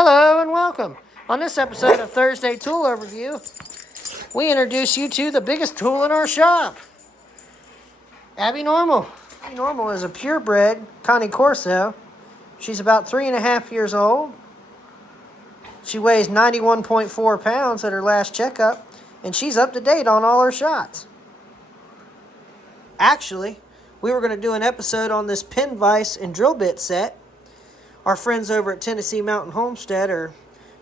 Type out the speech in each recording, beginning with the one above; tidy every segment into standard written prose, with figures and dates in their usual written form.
Hello and welcome. On this episode of Thursday Tool Overview, we introduce you to the biggest tool in our shop, Abby Normal. Abby Normal is a purebred Cane Corso. She's about 3.5 years old. She weighs 91.4 pounds at her last checkup, and she's up to date on all her shots. Actually, we were going to do an episode on this pin vise and drill bit set. Our friends over at Tennessee Mountain Homestead are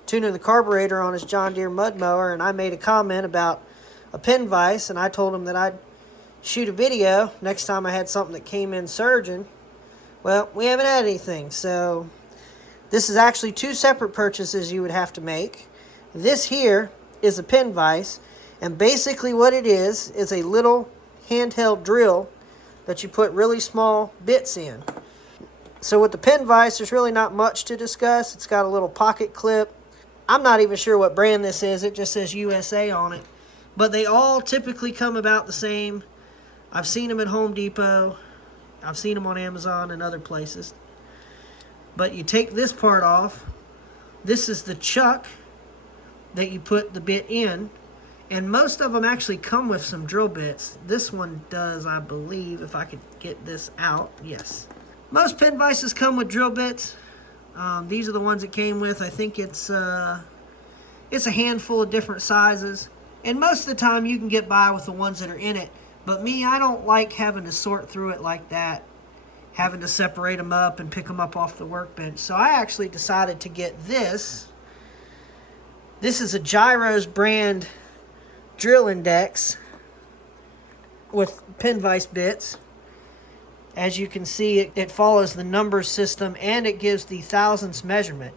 tuning the carburetor on his John Deere mud mower, and I made a comment about a pin vise, and I told him that I'd shoot a video next time I had something that came in surging. Well, we haven't had anything, so this is actually two separate purchases you would have to make. This here is a pin vise, and basically what it is a little handheld drill that you put really small bits in. So with the pin vise, there's really not much to discuss. It's got a little pocket clip. I'm not even sure what brand this is. It just says USA on it. But they all typically come about the same. I've seen them at Home Depot. I've seen them on Amazon and other places. But you take this part off. This is the chuck that you put the bit in. And most of them actually come with some drill bits. This one does, I believe, if I could get this out. Yes. Most pin vices come with drill bits. These are the ones it came with. I think it's a handful of different sizes. And most of the time you can get by with the ones that are in it. But me, I don't like having to sort through it like that. Having to separate them up and pick them up off the workbench. So I actually decided to get this. This is a Gyros brand drill index with pin vise bits. As you can see, it follows the number system and it gives the thousandths measurement.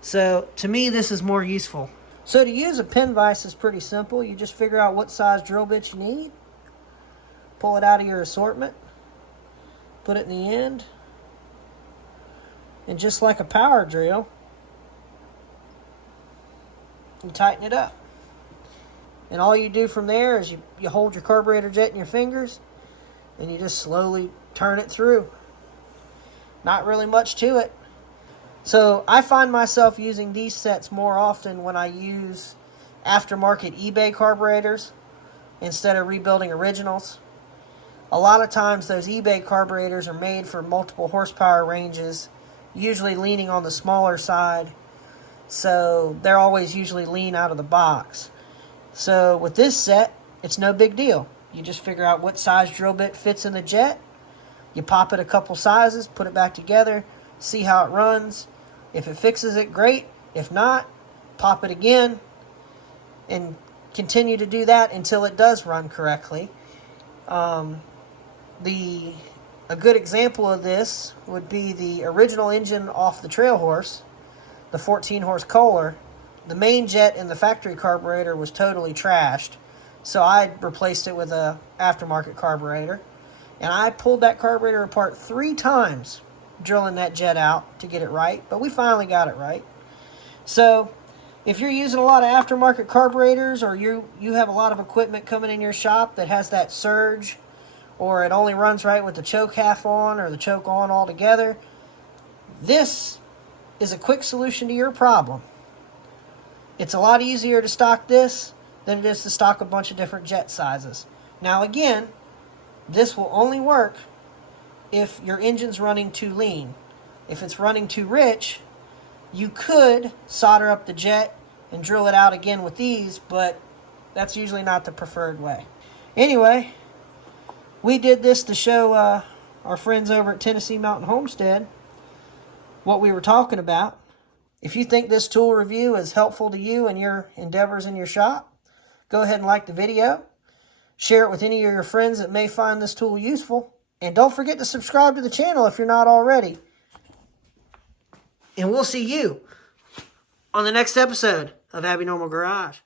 So to me, this is more useful. So to use a pin vise is pretty simple. You just figure out what size drill bit you need. Pull it out of your assortment. Put it in the end. And just like a power drill, you tighten it up. And all you do from there is you hold your carburetor jet in your fingers and you just slowly turn it through. Not really much to it. So I find myself using these sets more often when I use aftermarket eBay carburetors instead of rebuilding originals. A lot of times those eBay carburetors are made for multiple horsepower ranges, usually leaning on the smaller side. So they're always usually lean out of the box. So with this set, it's no big deal. You just figure out what size drill bit fits in the jet. You pop it a couple sizes, put it back together, see how it runs. If it fixes it, great. If not, pop it again and continue to do that until it does run correctly. A good example of this would be the original engine off the Trail Horse, the 14-horse Kohler. The main jet in the factory carburetor was totally trashed. So I replaced it with a aftermarket carburetor. And I pulled that carburetor apart 3 times, drilling that jet out to get it right. But we finally got it right. So if you're using a lot of aftermarket carburetors, or you have a lot of equipment coming in your shop that has that surge, or it only runs right with the choke half on or the choke on altogether, this is a quick solution to your problem. It's a lot easier to stock this than it is to stock a bunch of different jet sizes. Now again, this will only work if your engine's running too lean. If it's running too rich, you could solder up the jet and drill it out again with these, but that's usually not the preferred way. Anyway, we did this to show our friends over at Tennessee Mountain Homestead what we were talking about. If you think this tool review is helpful to you and your endeavors in your shop, go ahead and like the video. Share it with any of your friends that may find this tool useful. And don't forget to subscribe to the channel if you're not already. And we'll see you on the next episode of Abby Normal Garage.